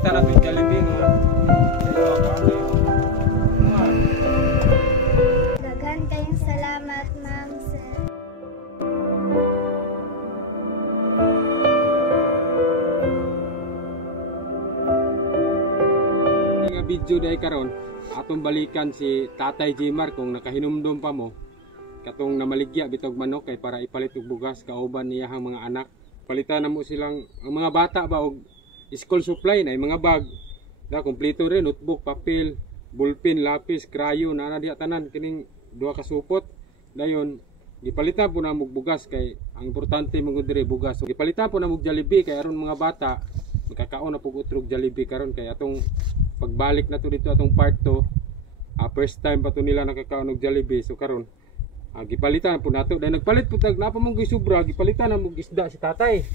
palitan na itong Jollibee no. Daghan kayong salamat, ma'am, sir. Nga video dahil karon atong balikan si Tatay Jmar kung nakahinumdum pa mo katong namaligya bitog manok kay para ipalit og bugas kauban niyahang mga anak. Palitan na mo silang ang mga bata ba og school supply na mga bag na kompleto rin, notebook, papel, ballpen, lapis, crayon, na diha tanan kining duha ka supot. Dayon gipalitan po na mo bugas kay ang importante mo dire bugas. So, gipalitan po na mo Jollibee kay aron mga bata makakaon na pug utrog Jollibee karon kay atong pagbalik na to dito atong part 2. First time pa to nila nakakaon og Jollibee. So karon gipalitan po nato. Dahil nagpalit po tag napa mong gisubra, gipalitan na mong isda si tatay.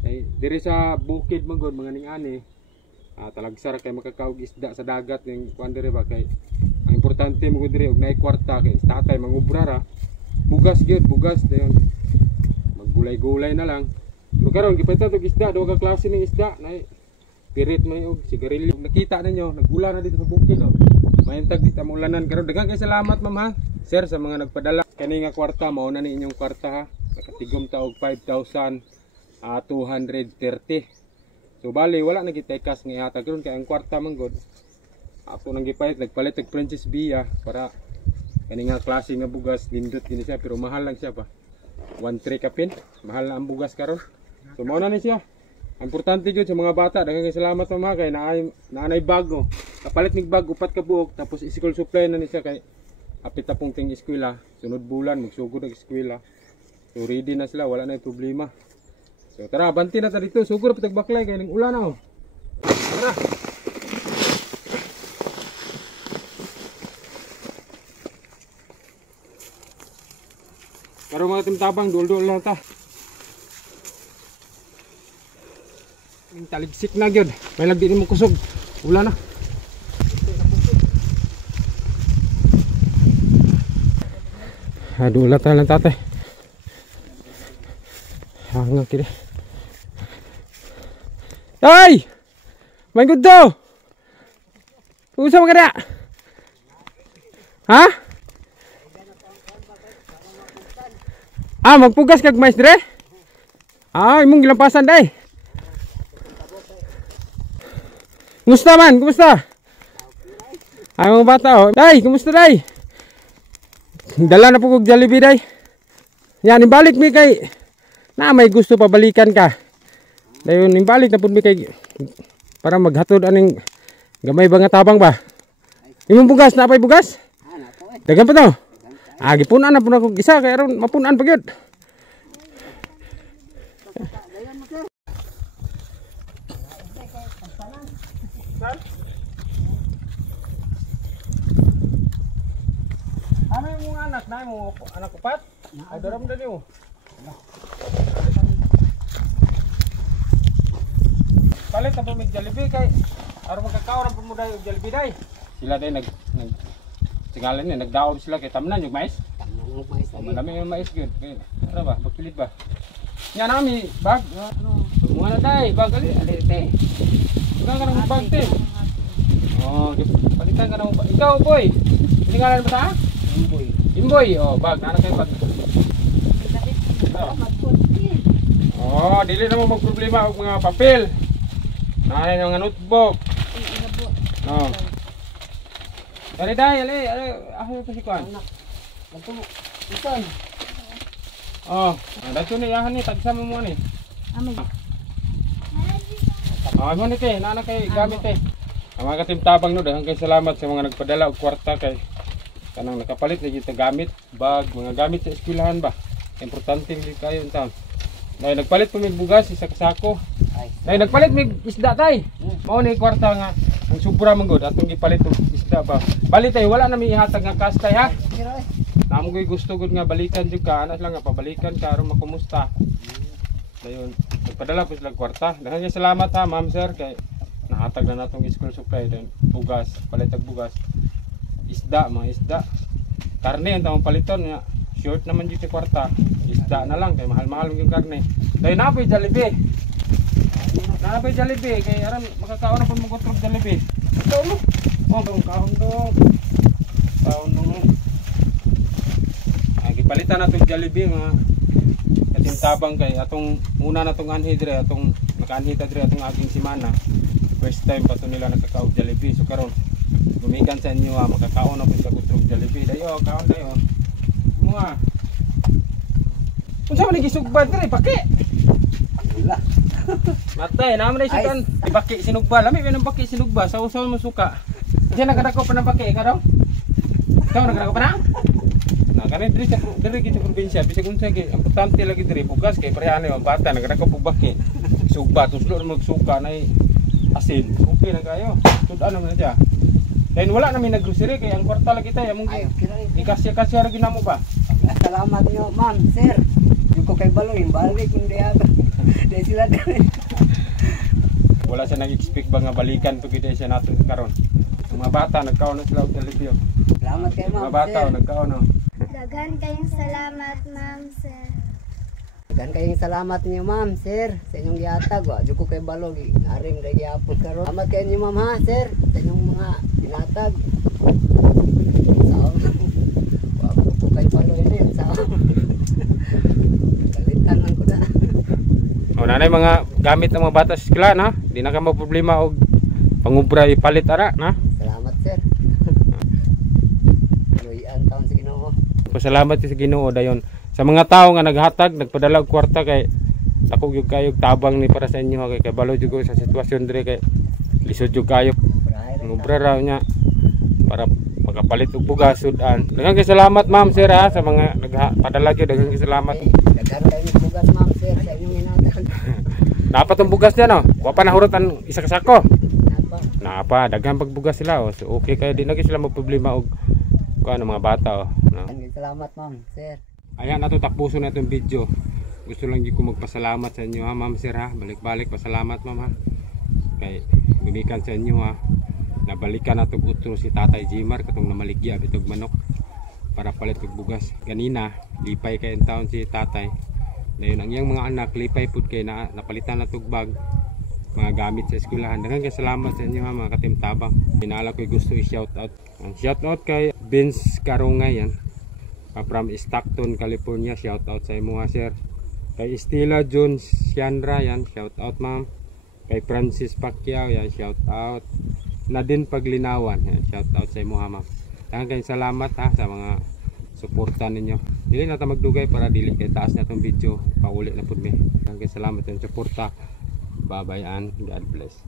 Ay diri sa bukid magod mga ning-ani. Talagsar kay makakaog isda sa dagat ning kuan diri ba kay ang importante mo diri og naay kwarta kay si tatay mangubra ra. Bugas gyud, bugas dayon. Maggulay-gulay na lang. So karon gipalitan og isda, duha ka klase ning isda na pirit may og sigarilyo. Nakita ninyo, nagulan na dito sa bukid oh. Mayintag di ta maulanan karon. Daghang kay salamat ma'am ha. Sir sa mga nagpadala. Kani nga kwarta mao na ni inyong kwarta ha. Nakatigom ta og 5,230. So bali wala na kita ikas nga ihatag karon kay ang kwarta man god. Ato nang gipalit nagpalit og Princess Bia para kani nga klase nga bugas lindot gini siya pero mahal lang siya pa. 1.3 kapin. Mahal na ang bugas karon. So mao na ni siya. Importante jud sa mga bata, daghang salamat mama kay naanay bago. Kapalit nig bag upat ka buok tapos school supply na ni siya kay apit ta pong ting eskwela. Sunod bulan magsugod ang eskwela. So ready na sila, wala na yung problema. So tara, banti na ta dito. Sugod pa tagbaklay kay ning ulan na oh. Tara. Karo mga timtabang dul-dul lang ta. Ning taligsik na gyud. May lagdi nimo kusog. Ulan na. Aduh ulat lang tatay. Hanggang kiri. Ay! May good daw. Usa mo kada. Ha? Magpugas kag mais dire? Imong gilampasan day. Kumusta man? Kumusta? Ay mga bata oh. Day, kumusta day? Dala na po kong Jollibee day. Yan, ibalik mi kay na may gusto pa balikan ka. Dayon ibalik na po mi kay para maghatod aning gamay ba nga tabang ba? Imong bugas na pay bugas? Dagan pa to. Gipunan na po na kong isa kay aron mapunan pa gyud. Ano yung mga anak na mo? Anak upat? Ay daram na niyo. Palit na po may Jollibee kay aron magkakaon po mo dayo og Jollibee day. Sila day tingalan ni nagdaog sila kay tamnan yung mais. Tamnan yung mais lagi. Madami yung mais gyud. Ano ba? Magpilit ba? Nya nami bag. Ano? Mga na day, bag ali te. Ikaw ka ng bag te. Palitan ka ng bag. Ikaw boy. Tingalan mo ta? Imboy, bag, nana kayo bag. Dili na mo magproblema og mga papel. Nana yung mga notebook. Dali day, ako pa si Kwan. Isan. Dato ni yahan ni tagsama mo ni. Mo ni te, nana kay gamit te. Ang mga katimtabang no, daghang kay salamat sa mga nagpadala og kwarta kay kanang nakapalit na kita gamit, bag, mga gamit sa eskwelahan ba. Importante din kayo in town. Dahil nagpalit po may bugas, isa kasako. Dahil nagpalit may isda tay. Mao ni kwarta nga ang supra manggod atong gipalit og isda ba. Bali tay wala na mi ihatag nga cash tay ha. Namo koy gusto gud nga balikan jud ka, anas lang nga pabalikan ka aron makumusta. Dayon nagpadala po sila kwarta. Daghang salamat ha ma'am sir kay nahatag na natong school supply din bugas, palit og bugas. Isda, mga isda. Karne ang tamang paliton nga. Short naman dito kwarta. Isda na lang kay mahal-mahal yung karne. Dahil na po yung Jollibee. Napay Jollibee kay aram makakaon na pud mo kontrol Jollibee. Ito mo. Oh, kaon dong. Kaon dong. Ay gipalitan na tong Jollibee mga kasintabang kay atong una na tong anhi dire atong nakaanhita dire atong aging simana. First time pa to nila nakakaon Jollibee. So karon gumikan sa inyo makakaon na pud sa kontrol Jollibee. Dayo kaon dayo. Mga unsa man gisugban dire paki? Wala. Matay, naman na isukan. Ibaki sinugba. Lami pa ng baki sinugba. Sa usaw mo suka. Diyan nagkadako pa ng baki. Ikaw daw? Ikaw nagkadako pa na? Na, kami diri kita probinsya. Bisag unsa kay importante lagi diri bugas kay parehane ang bata nagkadako pug baki. Sugba tuslo na magsuka nay asin. Okay na kayo. Tudan naman na siya. Dahil wala namin nag-grocery kay ang kwarta lagi tayo. Among ikasya-kasya lagi namo ba? Salamat nyo, ma'am, sir. Yung ko kay Baloy, balik hindi ako. Dahil sila dahil. Wala siya nag-expect ba nga balikan to gid siya nato karon. Ang mga bata nagkaon na sila og Jollibee. Salamat kay ma'am, Mga bata sir. nagkaon no. Daghan kayong salamat, ma'am, sir. Dagan kayong salamat niyo, ma'am, sir. Sa inyong gihatag, wa jud ko kay Baloy. Aring ra gyapon karon. Salamat kay inyo, ma'am, ha, sir. Sa inyong mga ginhatag. Sao. Wa ko kay Baloy ni, sao. Kalitan lang ko na. O nanay mga gamit ng mga bata sa eskwela na. Di na ka problema og pangubra ipalit ara na. Salamat, sir. Luyan taon sa Ginoo. Pasalamat sa Ginoo dayon sa mga tao nga naghatag nagpadala og kwarta kay ako gyud kayo tabang ni para sa inyo kay balo jud ko sa sitwasyon dire kay lisod jud kayo. Ngubra raw niya para makapalit og bugas sudan. Daghang kay salamat ma'am sir ha sa mga nagpadala jud daghang kay salamat. Dagan kayo ng bugas, ma'am, sir, sa inyong ginhatag. Dapat ang bugas niya no. Wa pa nahurot ang isa ka sako. Napa. Napa daghang pagbugas sila oh. So okay kay di na sila problema og kuan mga bata oh. No? Salamat, ma'am, sir. Ayan na to tapuson na itong video. Gusto lang ko magpasalamat sa inyo ha ma'am sir ha. Balik-balik pasalamat ma'am ha. Kay gumikan sa inyo ha. Nabalikan na itong utro si Tatay Jimar katong namaligya bitog manok para palit og bugas. Ganina lipay kay en taon si Tatay. Dayon ang iyang mga anak lipay pud kay napalitan na tog bag mga gamit sa eskwelahan. Daghang kay salamat sa inyo ha mga katimtabang. Pinala ko gusto i-shout out. Ang shout out kay Vince Karungay yan. From Stockton, California, shout out sa imo ha sir. Kay Estela Jones Siandra yan, shout out ma'am. Kay Francis Pacquiao yan, shout out. Nadine Paglinawan yan, shout out sa imo ha ma'am. Daghang salamat ha sa mga suporta ninyo. Dili na ta magdugay para dili kay taas na tong video. Pauli na pud mi. Daghang salamat sa suporta. Bye bye and God bless.